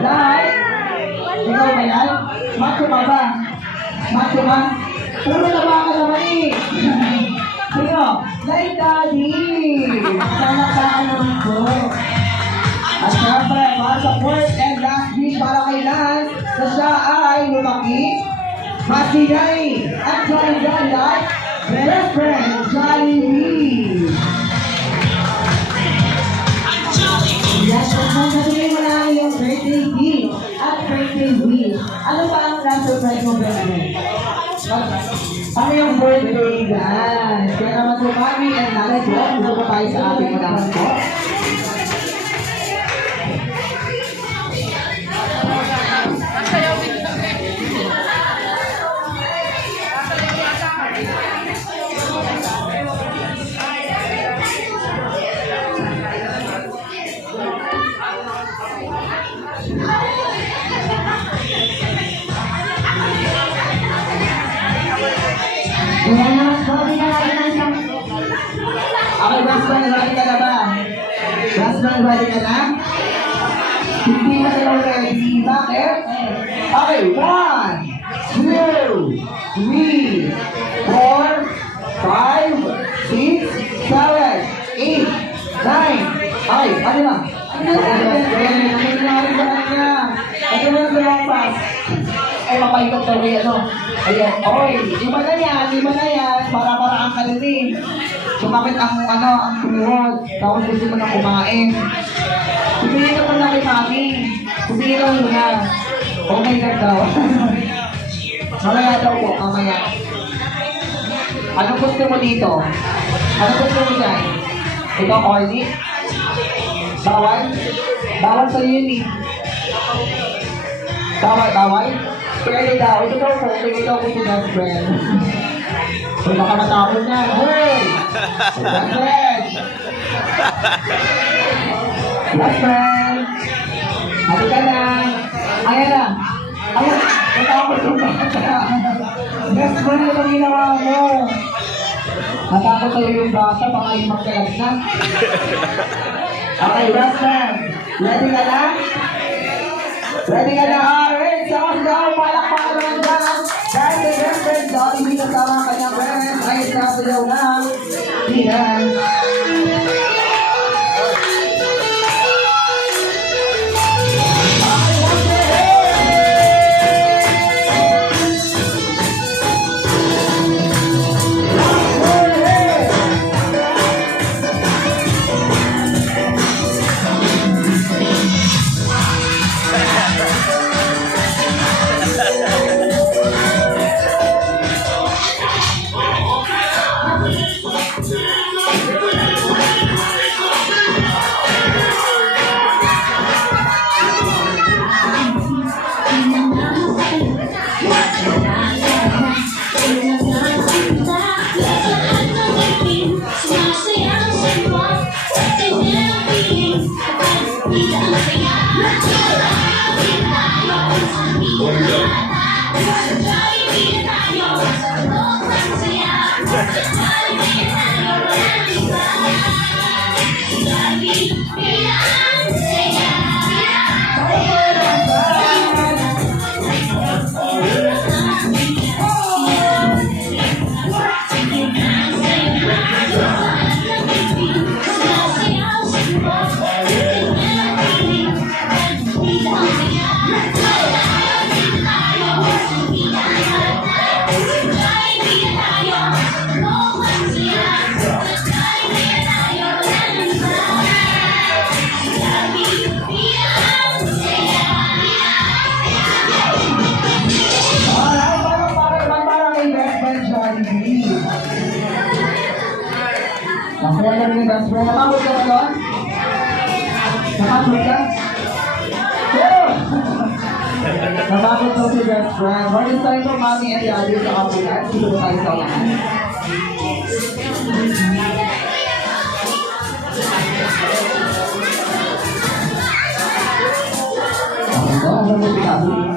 Like. Ikaw ba yan? Macho ka ba? Macho ka? Puro na ba ka naman eh? Sino? Like Daddy. Sana ka naman po. At syempre, para sa fourth and last wish para kay Lance na siya ay lumaki, masigay at join like best friend Jollibee. Yes, kung sabihin mo na yung birthday gift at birthday wish, ano ba ang last surprise mo, birthday? Ano yung birthday, guys? Kaya naman po, Mami and Nanay po, gusto po tayo sa ating madaman po. Okay, best friend, ready ka na ba? Best friend, ready ka na? Hindi na kayo ready. Bakit? Okay, 1, 2, 3, 4, 5, 6, 7, 8, 9. Okay, ano na? Ano na? Ay, mapahigap daw kayo, ano? Ayan, okay, iba na yan, para-paraan ka din eh. Sumakit ang, ang tumurod, tapos gusto mo na kumain. Sabihin ka muna kay Mami, sabihin ka muna. Okay na daw. Mamaya daw po, mamaya. Anong gusto mo dito? Anong gusto mo dyan? Ito, corny? Bawal? Bawal sa'yo yun eh. Bawal? Pwede daw. Ito daw po. Ito daw po si best friend. Kung baka matapon na. Hey! Best friend! Best friend! Hati ka na. Ayan na. Ayan. Natapon yung bata. Best friend, ito ginawa mo. Natapon tayo yung bata. Baka yung magkalag na. Okay, best friend. Ready ka na? Ready ka na, Aaron? Saan daw, palakpakan naman dyan. Dahil kay best friend, Jollibee kasama ang kanyang friends ay sasayaw ng Pinan. Masaya ka rin, best friend. Napagod ka ba doon? Napagod ka? Napagod daw si best friend. What is time for Mami and Daddy sa kapulat? Dito tayo sa lahat. Ano mo pinabuli?